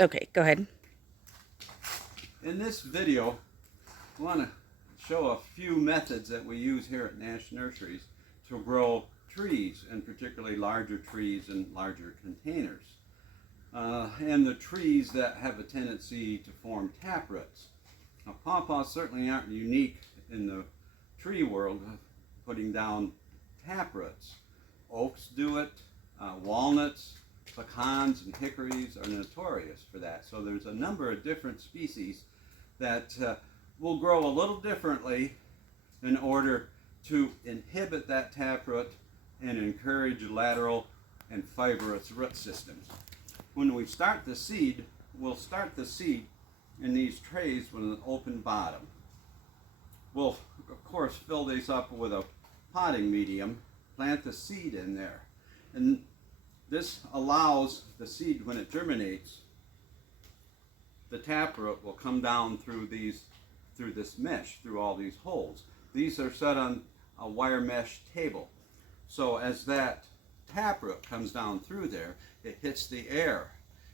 Okay, go ahead. In this video, I want to show a few methods that we use here at Nash Nurseries to grow trees, and particularly larger trees in larger containers. And the trees that have a tendency to form taproots. Now, pawpaws certainly aren't unique in the tree world of putting down taproots. Oaks do it, walnuts, pecans, and hickories are notorious for that. So there's a number of different species that will grow a little differently in order to inhibit that taproot and encourage lateral and fibrous root systems. When we start the seed, we'll start the seed in these trays with an open bottom. We'll, of course, fill these up with a potting medium, plant the seed in there. And this allows the seed, when it germinates, the taproot will come down through this mesh, through all these holes. These are set on a wire mesh table. So as that taproot comes down through there, it hits the air,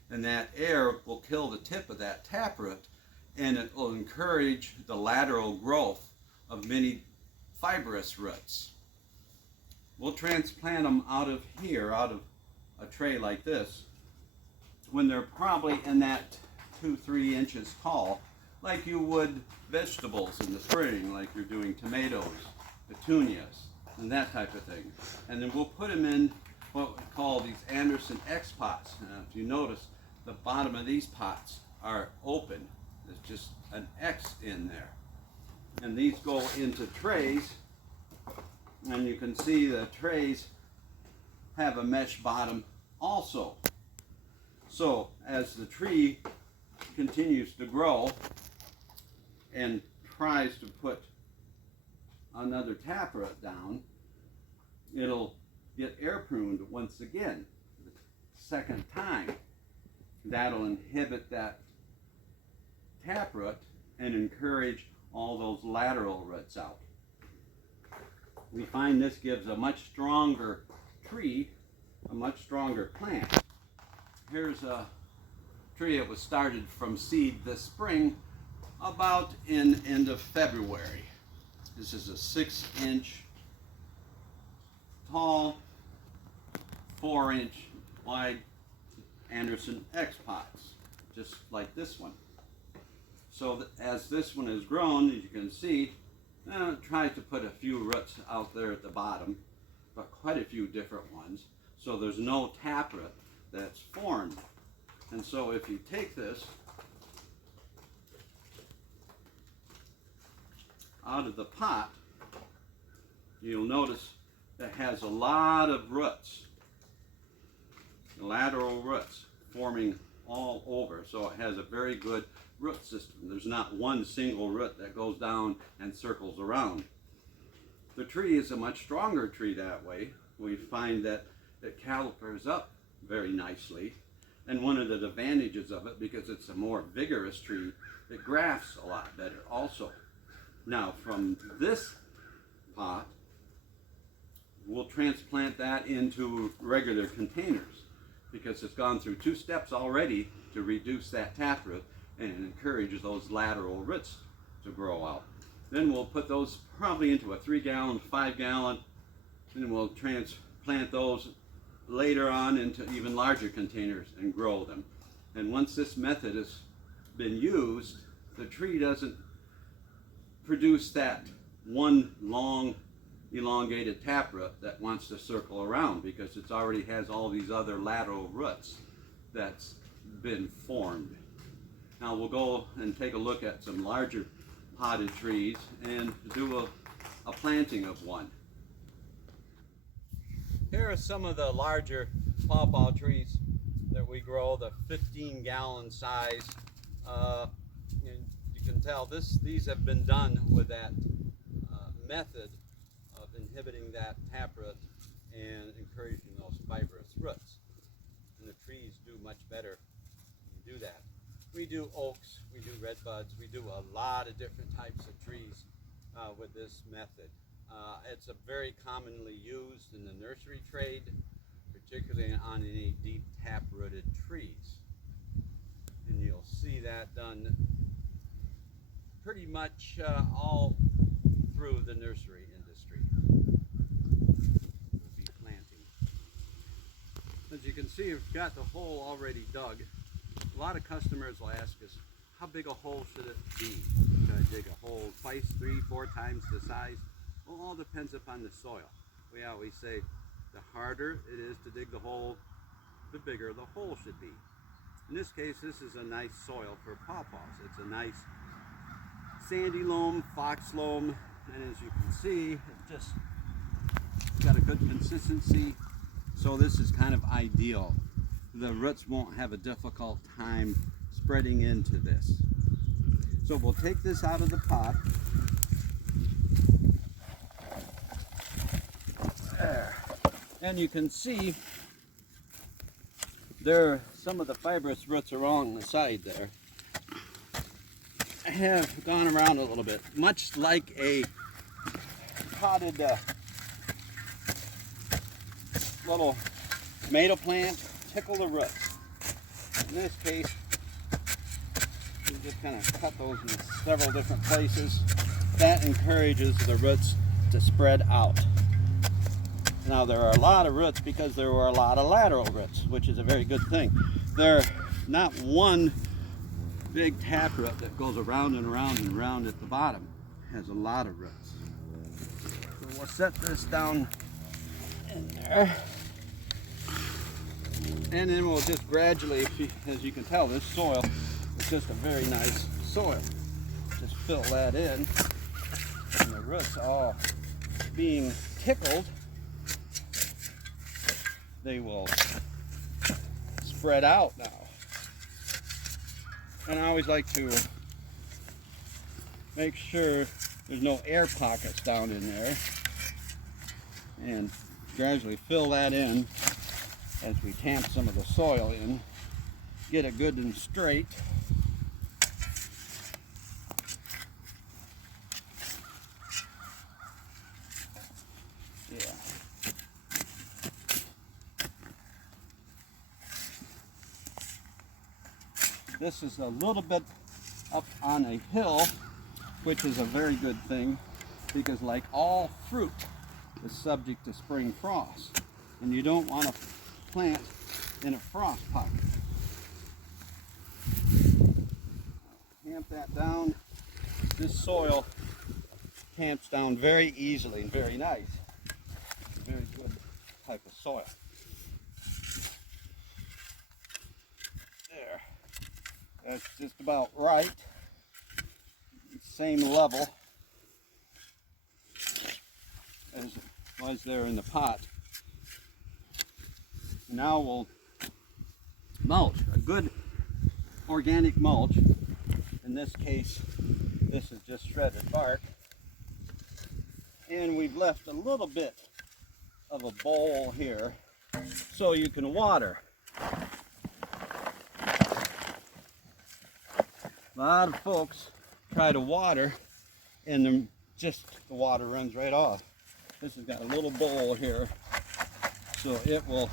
and that air will kill the tip of that taproot, and it will encourage the lateral growth of many fibrous roots. We'll transplant them out of here, out of a tray like this, when they're probably in that 2-3 inches tall, like you would vegetables in the spring, like you're doing tomatoes, petunias, and that type of thing. And then we'll put them in what we call these Anderson X pots. Now, if you notice, the bottom of these pots are open. There's just an X in there. And these go into trays, and you can see the trays have a mesh bottom also. So as the tree continues to grow and tries to put another taproot down, it'll get air pruned once again, the second time. That'll inhibit that taproot and encourage all those lateral roots out. We find this gives a much stronger tree, a much stronger plant. Here's a tree that was started from seed this spring, about in end of February. This is a 6-inch tall, 4-inch wide Anderson X pots, just like this one. So as this one has grown, as you can see, it tries to put a few roots out there at the bottom, but quite a few different ones. So there's no taproot that's formed. And so if you take this out of the pot, you'll notice that has a lot of roots, lateral roots forming all over. So it has a very good root system. There's not one single root that goes down and circles around. The tree is a much stronger tree that way. We find that it calipers up very nicely. And one of the advantages of it, because it's a more vigorous tree, it grafts a lot better also. Now from this pot, we'll transplant that into regular containers, because it's gone through 2 steps already to reduce that taproot, and it encourages those lateral roots to grow out. Then we'll put those probably into a 3-gallon, 5-gallon, and we'll transplant those later on into even larger containers and grow them. And once this method has been used, the tree doesn't produce that one long elongated taproot that wants to circle around, because it already has all these other lateral roots that's been formed. Now we'll go and take a look at some larger potted trees and do a planting of one. Here are some of the larger pawpaw trees that we grow, the 15-gallon size. And you can tell these have been done with that method of inhibiting that taproot and encouraging those fibrous roots. And the trees do much better when you do that. We do oaks, we do redbuds, we do a lot of different types of trees with this method. It's a very commonly used in the nursery trade, particularly on any deep tap-rooted trees. that done pretty much all through the nursery industry. We'll be planting. As you can see, we've got the hole already dug. A lot of customers will ask us, how big a hole should it be? Should I dig a hole twice, 3, 4 times the size? Well, it all depends upon the soil. We always say the harder it is to dig the hole, the bigger the hole should be. In this case, this is a nice soil for pawpaws. It's a nice sandy loam, fox loam, and as you can see, it just got a good consistency. So this is kind of ideal. The roots won't have a difficult time spreading into this. So we'll take this out of the pot. There. And you can see there some of the fibrous roots along the side there have gone around a little bit, much like a potted little tomato plant. Tickle the roots. In this case, you just kind of cut those in several different places. That encourages the roots to spread out. Now there are a lot of roots because there were a lot of lateral roots, which is a very good thing. There's not one big taproot that goes around and around and around at the bottom. It has a lot of roots. So we'll set this down in there. And then we'll just gradually, as you can tell, this soil is just a very nice soil. Just fill that in, and the roots all being tickled, they will spread out now. And I always like to make sure there's no air pockets down in there, and gradually fill that in as we tamp some of the soil in, get it good and straight. Yeah. This is a little bit up on a hill, which is a very good thing because like all fruit is subject to spring frost, and you don't want to plant in a frost pocket. Tamp that down. This soil tamps down very easily and very nice. It's a very good type of soil. There. That's just about right. Same level as it was there in the pot. Now we'll mulch, a good organic mulch. In this case, this is just shredded bark. And we've left a little bit of a bowl here so you can water. A lot of folks try to water and then just the water runs right off. This has got a little bowl here so it will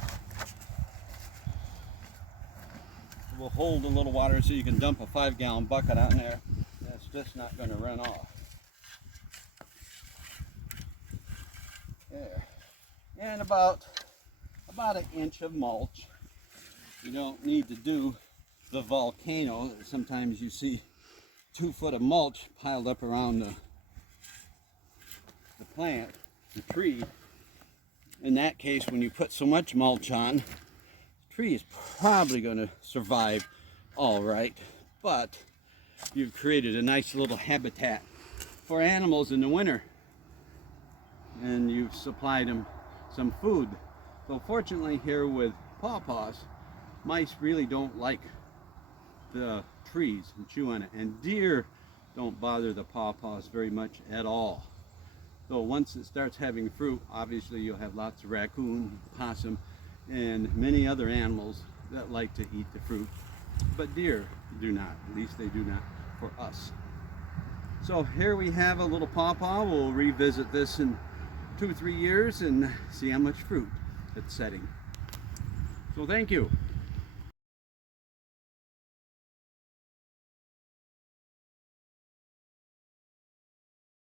hold a little water so you can dump a 5-gallon bucket on there. It's just not going to run off. There. And about an inch of mulch. You don't need to do the volcano. Sometimes you see 2 foot of mulch piled up around the plant, the tree. In that case, when you put so much mulch on, tree is probably going to survive all right, but you've created a nice little habitat for animals in the winter, and you've supplied them some food. So fortunately here with pawpaws, mice really don't like the trees and chew on it, and deer don't bother the pawpaws very much at all. So once it starts having fruit, obviously you'll have lots of raccoon, possum, and many other animals that like to eat the fruit, but deer do not. At least they do not for us. So here we have a little pawpaw. We'll revisit this in 2 or 3 years and see how much fruit it's setting. So thank you.